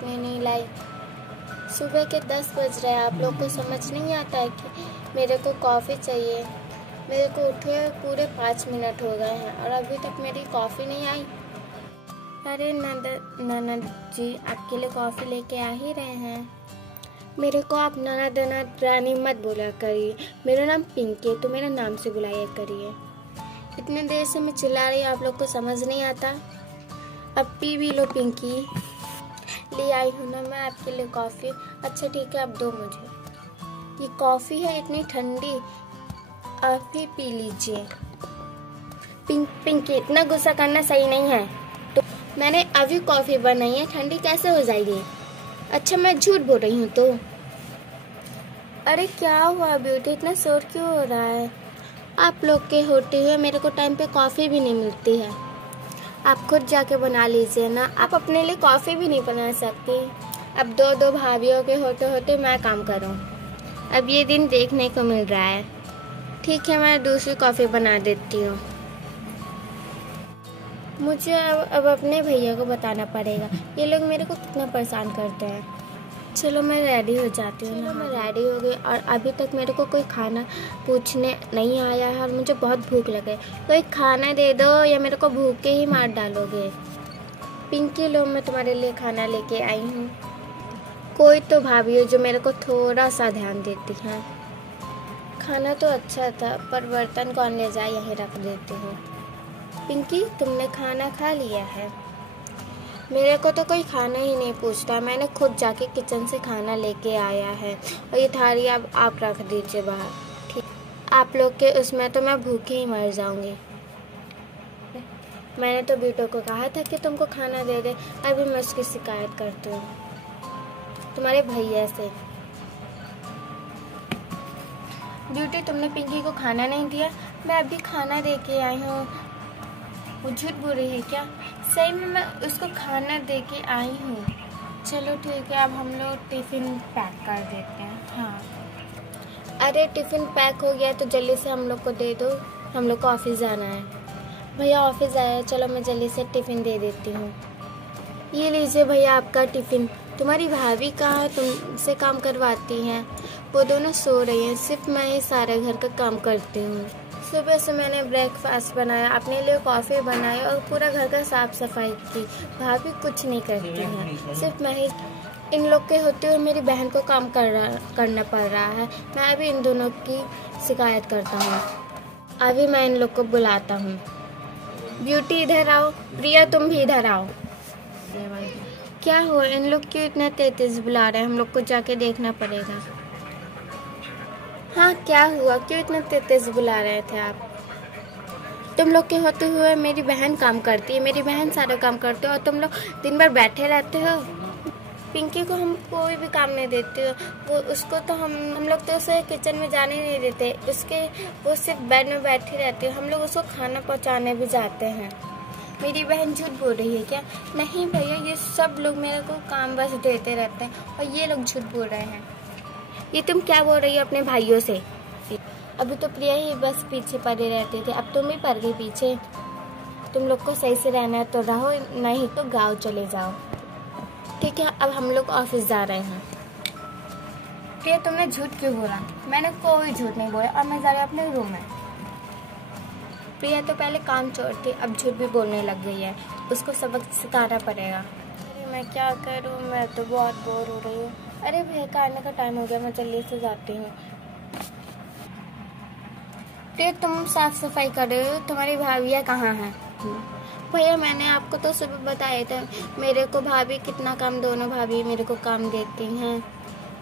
आपने नहीं लाई। सुबह के 10 बज रहे हैं, आप लोग को समझ नहीं आता है कि मेरे को कॉफ़ी चाहिए। मेरे को उठे पूरे 5 मिनट हो गए हैं और अभी तक मेरी कॉफ़ी नहीं आई। अरे ननद जी, आपके लिए कॉफ़ी लेके आ ही रहे हैं। मेरे को आप ननद रानी मत बोला करिए, मेरा नाम पिंकी है तो मेरा नाम से बुलाया करिए। इतने देर से मैं चिल्ला रही हूँ, आप लोग को समझ नहीं आता। अब पी भी लो पिंकी। ले आई हूँ ना मैं आपके लिए कॉफ़ी। अच्छा ठीक है, अब दो मुझे। ये कॉफ़ी है इतनी ठंडी, आप ही पी लीजिए। पिंकी, इतना गुस्सा करना सही नहीं है। तो मैंने अभी कॉफ़ी बनाई है, ठंडी कैसे हो जाएगी? अच्छा मैं झूठ बोल रही हूँ तो? अरे क्या हुआ ब्यूटी, इतना शोर क्यों हो रहा है? आप लोग के होते हुए मेरे को टाइम पे कॉफ़ी भी नहीं मिलती है। आप खुद जाके बना लीजिए ना, आप अपने लिए कॉफ़ी भी नहीं बना सकती। अब दो भाभीियों के होते होते मैं काम करूं, अब ये दिन देखने को मिल रहा है। ठीक है, मैं दूसरी कॉफ़ी बना देती हूँ। मुझे अब अपने भैया को बताना पड़ेगा, ये लोग मेरे को कितना परेशान करते हैं। चलो मैं रेडी हो जाती हूँ। चलो मैं रेडी हो गई और अभी तक मेरे को कोई खाना पूछने नहीं आया है और मुझे बहुत भूख लगे। कोई खाना दे दो या मेरे को भूखे ही मार डालोगे। पिंकी लो, मैं तुम्हारे लिए खाना लेके आई हूँ। कोई तो भाभी हो जो मेरे को थोड़ा सा ध्यान देती है। खाना तो अच्छा था पर बर्तन कौन ले जाए, यहीं रख देती हूँ। पिंकी, तुमने खाना खा लिया है? मेरे को तो कोई खाना ही नहीं पूछता, मैंने खुद जाके किचन से खाना लेके आया है और ये थाली अब आप रख दीजिए बाहर। ठीक, आप लोग के उसमें तो मैं भूखे ही मर जाऊंगी। मैंने तो बेटों को कहा था कि तुमको खाना दे दे, अभी मैं उसकी शिकायत करती हूँ तुम्हारे भैया से। ब्यूटी, तुमने पिंकी को खाना नहीं दिया? मैं अभी खाना दे के आई हूँ। वो झूठ बोल रही है क्या? सही में मैं उसको खाना दे के आई हूँ। चलो ठीक है, अब हम लोग टिफ़िन पैक कर देते हैं। हाँ, अरे टिफ़िन पैक हो गया तो जल्दी से हम लोग को दे दो, हम लोग को ऑफिस जाना है। भैया ऑफिस आया, चलो मैं जल्दी से टिफ़िन दे देती हूँ। ये लीजिए भैया आपका टिफ़िन। तुम्हारी भाभी कहाँ तुमसे काम करवाती हैं? वो दोनों सो रही हैं, सिर्फ मैं ही सारे घर का काम करती हूँ। सुबह से मैंने ब्रेकफास्ट बनाया, अपने लिए कॉफ़ी बनाई और पूरा घर का साफ सफाई की। भाभी कुछ नहीं करती हैं, सिर्फ मैं ही। इन लोग के होते हुए मेरी बहन को काम करना पड़ रहा है। मैं अभी इन दोनों की शिकायत करता हूँ। अभी मैं इन लोग को बुलाता हूँ। ब्यूटी इधर आओ, प्रिया तुम भी इधर आओ। क्या हुआ, इन लोग क्यों इतना तेज बुला रहे हैं? हम लोग को जाके देखना पड़ेगा। हाँ क्या हुआ, क्यों इतना तेज बुला रहे थे आप? तुम लोग के होते हुए मेरी बहन काम करती है, मेरी बहन सारे काम करती है और तुम लोग दिन भर बैठे रहते हो। पिंकी को हम कोई भी काम नहीं देते हो, वो उसको तो हम लोग तो उसे किचन में जाने नहीं देते, वो सिर्फ बेड में बैठी रहती है। हम लोग उसको खाना पहुँचाने भी जाते हैं। मेरी बहन झूठ बोल रही है क्या? नहीं भैया, ये सब लोग मेरे को काम बस देते रहते हैं और ये लोग झूठ बोल रहे हैं। ये तुम क्या बोल रही हो अपने भाइयों से? अभी तो प्रिया ही बस पीछे पड़े रहते थे, अब तुम भी पड़ गई पीछे। तुम लोग को सही से रहना है तो रहो, नहीं तो गांव चले जाओ। ठीक है, अब हम लोग ऑफिस जा रहे हैं। प्रिया तुमने झूठ क्यों बोला? मैंने कोई झूठ नहीं बोला और मैं जा रही अपने रूम में। प्रिया तो पहले काम चोर थी, अब झूठ भी बोलने लग गई है, उसको सबक सिखाना पड़ेगा। अरे मैं क्या करूँ, मैं तो बहुत बोर हो रही हूँ। अरे भैया का आने का टाइम हो गया, मैं जल्दी से जाती हूँ। प्रिया तुम साफ सफाई कर रहे हो, तुम्हारी भाभियाँ कहाँ हैं? भैया मैंने आपको तो सुबह बताया था, मेरे को भाभी कितना काम, दोनों भाभी मेरे को काम देती हैं।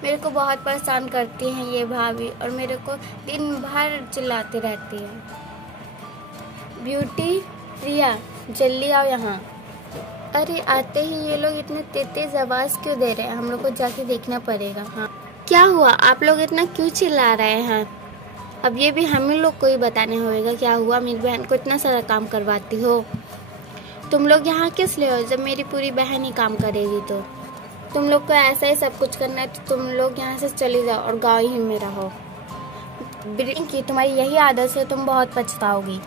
मेरे को बहुत परेशान करती हैं ये भाभी और मेरे को दिन भर चिल्लाती रहती है। ब्यूटी, प्रिया जल्दी आओ यहाँ। अरे आते ही ये लोग इतने तेज आवाज क्यों दे रहे हैं? हम लोग को जाके देखना पड़ेगा। हाँ क्या हुआ, आप लोग इतना क्यों चिल्ला रहे हैं? अब ये भी हम लोग को ही बताने होगा क्या हुआ। मेरी बहन को इतना सारा काम करवाती हो, तुम लोग यहाँ किस लिए हो जब मेरी पूरी बहन ही काम करेगी? तो तुम लोग को ऐसा ही सब कुछ करना है तो तुम लोग यहाँ से चले जाओ और गाँव ही में रहो। की तुम्हारी यही आदत है, तुम बहुत पछताओगी।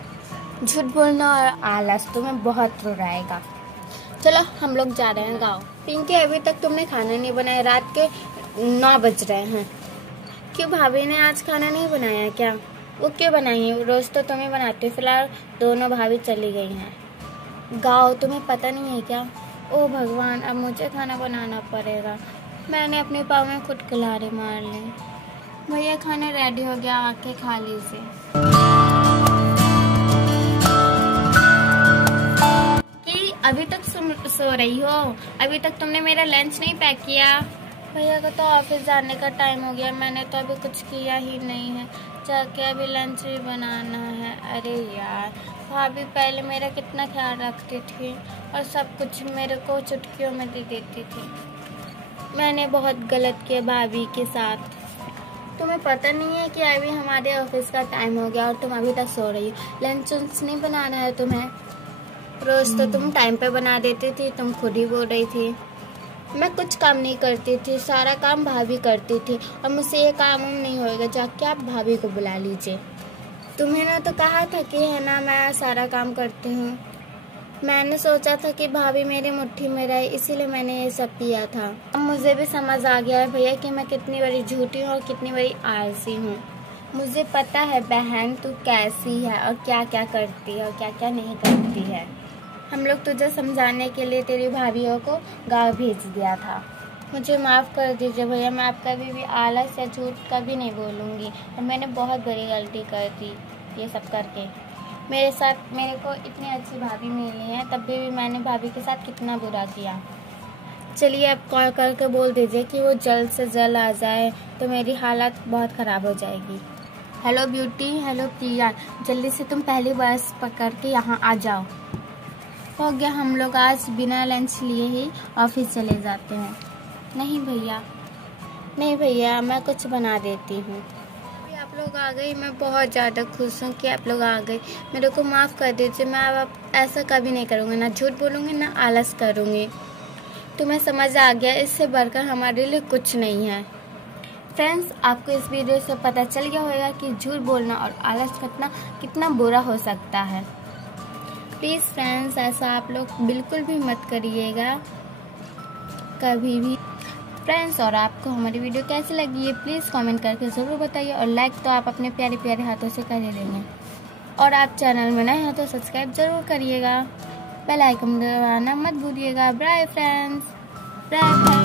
झूठ बोलना और आलस तुम्हें बहुत रुलाएगा। चलो हम लोग जा रहे हैं गाँव। पिंकी अभी तक तुमने खाना नहीं बनाया, रात के 9 बज रहे हैं। क्यों भाभी ने आज खाना नहीं बनाया क्या? वो क्यों बनाएंगे, रोज तो तुम्हें बनाती हो। फिलहाल दोनों भाभी चली गई हैं गाँव, तुम्हें पता नहीं है क्या? ओ भगवान, अब मुझे खाना बनाना पड़ेगा। मैंने अपने पाँव में खुद कुल्हाड़ी मार ली। भैया खाना रेडी हो गया, आके खा लीजिए। कि अभी तक सो रही हो? अभी तक तुमने मेरा लंच नहीं पैक किया? भैया का तो ऑफिस जाने का टाइम हो गया, मैंने तो अभी कुछ किया ही नहीं है। जाके अभी लंच भी बनाना है। अरे यार, भाभी पहले मेरा कितना ख्याल रखती थी और सब कुछ मेरे को चुटकियों में दे देती थी। मैंने बहुत गलत किया भाभी के साथ। तुम्हें पता नहीं है कि अभी हमारे ऑफिस का टाइम हो गया और तुम अभी तक सो रही हो। लंच नहीं बनाना है तुम्हें? रोज तो तुम टाइम पे बना देती थी, तुम खुद ही बोल रही थी। मैं कुछ काम नहीं करती थी, सारा काम भाभी करती थी और मुझसे ये काम नहीं होएगा। जाके आप भाभी को बुला लीजिए। तुम्हें ना तो कहा था कि है ना मैं सारा काम करती हूँ। मैंने सोचा था कि भाभी मेरी मुट्ठी में रहे, इसीलिए मैंने ये सब किया था। अब मुझे भी समझ आ गया है भैया कि मैं कितनी बड़ी झूठी हूँ और कितनी बड़ी आलसी हूँ। मुझे पता है बहन तू कैसी है और क्या क्या करती है और क्या क्या नहीं करती है। हम लोग तुझे समझाने के लिए तेरी भाभीयों को गाँव भेज दिया था। मुझे माफ़ कर दीजिए भैया, मैं आपका भी आलस या झूठ कभी नहीं बोलूँगी। और मैंने बहुत बड़ी गलती कर दी ये सब करके। मेरे साथ मेरे को इतनी अच्छी भाभी मिली है, तब भी मैंने भाभी के साथ कितना बुरा किया। चलिए अब कॉल करके बोल दीजिए कि वो जल्द से जल्द आ जाए, तो मेरी हालत बहुत ख़राब हो जाएगी। हेलो ब्यूटी, हेलो प्रिया, जल्दी से तुम पहली बस पकड़ के यहाँ आ जाओ। हो गया, हम लोग आज बिना लंच लिए ही ऑफिस चले जाते हैं। नहीं भैया, मैं कुछ बना देती हूँ। आप लोग आ गई, मैं बहुत ज़्यादा खुश हूँ कि आप लोग आ गई। मेरे को माफ़ कर दीजिए, मैं अब ऐसा कभी नहीं करूँगी, ना झूठ बोलूँगी ना आलस करूँगी। तुम्हें समझ आ गया, इससे बढ़कर हमारे लिए कुछ नहीं है। फ्रेंड्स, आपको इस वीडियो से पता चल गया होगा कि झूठ बोलना और आलस करना कितना बुरा हो सकता है। प्लीज़ फ्रेंड्स, ऐसा आप लोग बिल्कुल भी मत करिएगा कभी भी। फ्रेंड्स, और आपको हमारी वीडियो कैसी लगी है प्लीज़ कमेंट करके ज़रूर बताइए, और लाइक तो आप अपने प्यारे प्यारे हाथों से कर ही देंगे। और आप चैनल में नए हैं तो सब्सक्राइब ज़रूर करिएगा, बेल आइकन दबाना मत भूलिएगा। Bye friends, bye.